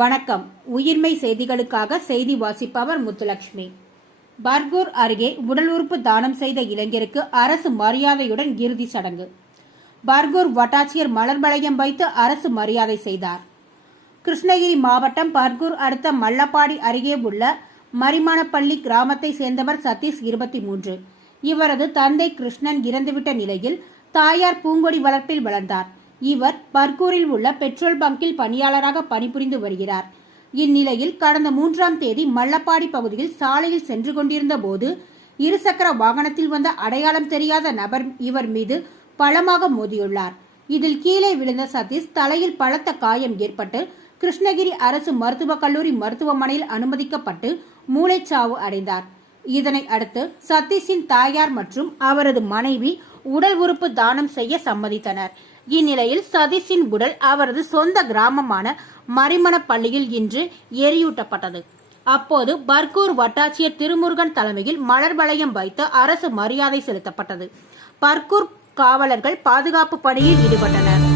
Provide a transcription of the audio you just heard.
வணக்கம். உயிர்மை செய்திகளுக்காக செய்தி வாசிப்பவர் முத்துலட்சுமி. பர்கூர் அருகே உடல் உறுப்பு தானம் செய்த இளைஞருக்கு அரசு மரியாதையுடன் இறுதி சடங்கு. பர்கூர் வட்டாட்சியர் மலர் வளையம் வைத்து அரசு மரியாதை செய்தார். கிருஷ்ணகிரி மாவட்டம் பர்கூர் அடுத்த மல்லப்பாடி அருகே உள்ள மரிமானப்பள்ளி கிராமத்தை சேர்ந்தவர் சதீஷ், 23. இவரது தந்தை கிருஷ்ணன் இறந்துவிட்ட நிலையில் தாயார் பூங்கொடி வளர்ப்பில் வளர்ந்தார். இவர் பர்கூரில் உள்ள பெட்ரோல் பங்கில் பணியாளராக பணிபுரிந்து வருகிறார். இந்நிலையில் கடந்த 3ஆம் தேதி மல்லப்பாடி பகுதியில் சாலையில் சென்று கொண்டிருந்த போது இருசக்கர வாகனத்தில் வந்த அடையாளம் தெரியாத நபர் இவர் மீது பலமாக மோதியுள்ளார். இதில் கீழே விழுந்த சதீஷ் தலையில் பலத்த காயம் ஏற்பட்டு கிருஷ்ணகிரி அரசு மருத்துவக் கல்லூரி மருத்துவமனையில் அனுமதிக்கப்பட்டு மூளைச்சாவு அடைந்தார். இதனை அடுத்து சதீஷின் தாயார் மற்றும் அவரது மனைவி உடல் உறுப்பு தானம் செய்ய சம்மதித்தனர். இந்நிலையில் சதீஷின் உடல் அவரது சொந்த கிராமமான மரிமனப்பள்ளியில் இன்று எரியூட்டப்பட்டது. அப்போது பர்கூர் வட்டாட்சியர் திருமுருகன் தலைமையில் மலர் வளையம் வைத்து அரசு மரியாதை செலுத்தப்பட்டது. பர்கூர் காவலர்கள் பாதுகாப்பு பணியில் ஈடுபட்டனர்.